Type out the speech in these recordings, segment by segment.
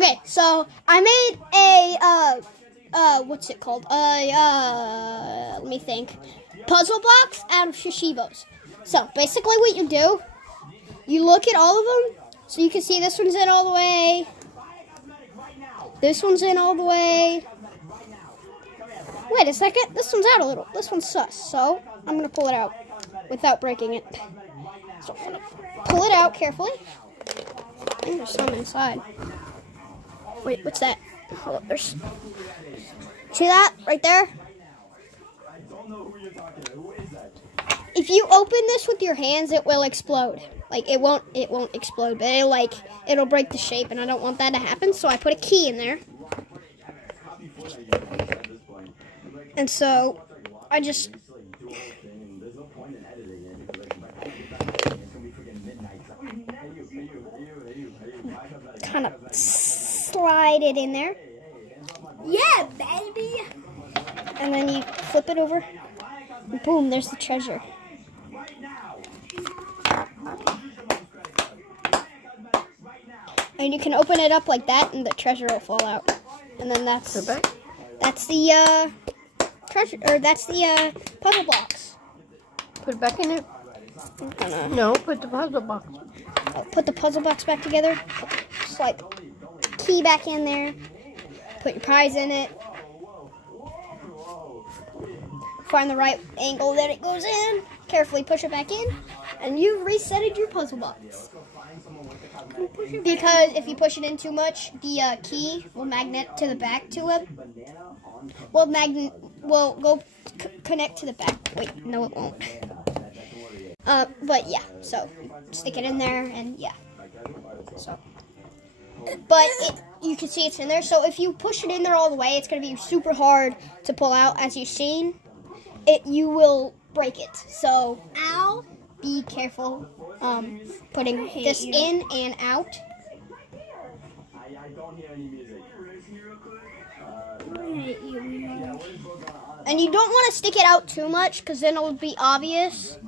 Okay, so I made a what's it called? Let me think. Puzzle box out of Shishibos. So basically, what you do, you look at all of them. So you can see this one's in all the way. This one's in all the way. Wait a second. This one's out a little. This one's sus. So I'm gonna pull it out without breaking it. So I'm gonna pull it out carefully. I think there's some inside. Wait, what's that? Hold up, there's. See that right there? If you open this with your hands, it will explode. Like it won't explode, but it'll break the shape, and I don't want that to happen. So I put a key in there, and so I just kind of slide it in there. Yeah, baby. And then you flip it over. And boom, there's the treasure. And you can open it up like that, and the treasure will fall out. And then that's the treasure, or that's the puzzle box. Put it back in it. No, put the puzzle box. Put the puzzle box back together. Slide the key back in there. Put your prize in it. Find the right angle that it goes in. Carefully push it back in, and you've resetted your puzzle box. Because if you push it in too much, the key will magnet to the back to it. Will go connect to the back. Wait, no, it won't. But yeah, so stick it in there, and yeah. So, but you can see it's in there. So if you push it in there all the way, it's gonna be super hard to pull out, as you've seen. You will break it. So, be careful putting this in and out. And you don't want to stick it out too much, because then it'll be obvious.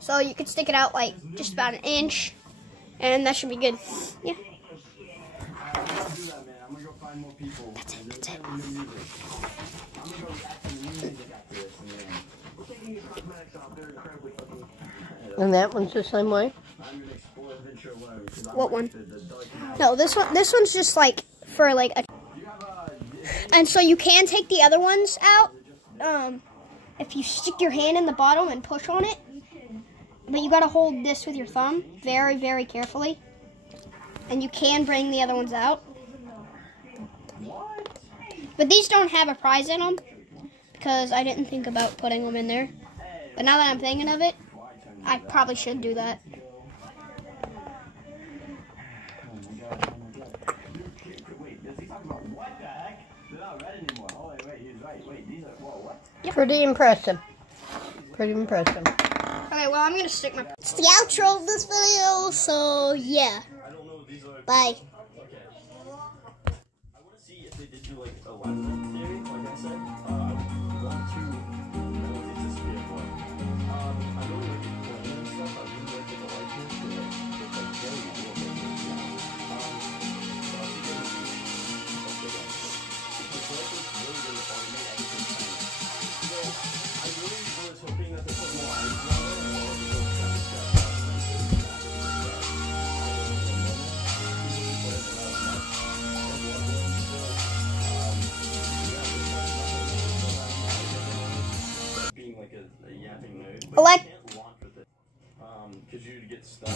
So you can stick it out like just about an inch, and that should be good. Yeah. That's it. That's it. And that one's the same way? What one? No, this one's just like for like a. And so you can take the other ones out if you stick your hand in the bottom and push on it. But you gotta hold this with your thumb very, very carefully. And you can bring the other ones out. But these don't have a prize in them, because I didn't think about putting them in there. But now that I'm thinking of it, I probably should do that. Yep. Pretty impressive. Pretty impressive. Okay, well, I'm going to stick my... It's the outro of this video, so yeah. Bye. Elect. Because you get stuck.